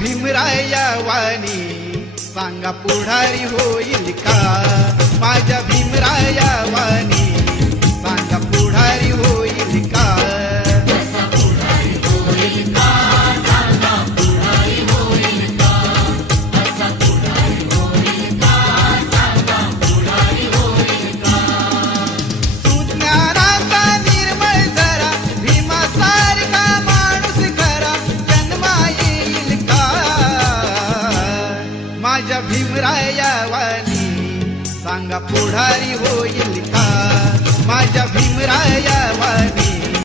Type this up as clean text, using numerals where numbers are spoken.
भीमराया वाणी सांगा पुढारी होईल का? माझ्या भीमराया वाणी सांगा पुढारी होईल का? सुज्ञानाचा निर्मळ झरा भीमासारखा माणूस खरा जन्मा येईल का? माझ्या भीमराया वाणी सांगा पुढारी होईल का? माझ्या भीमराया वाणी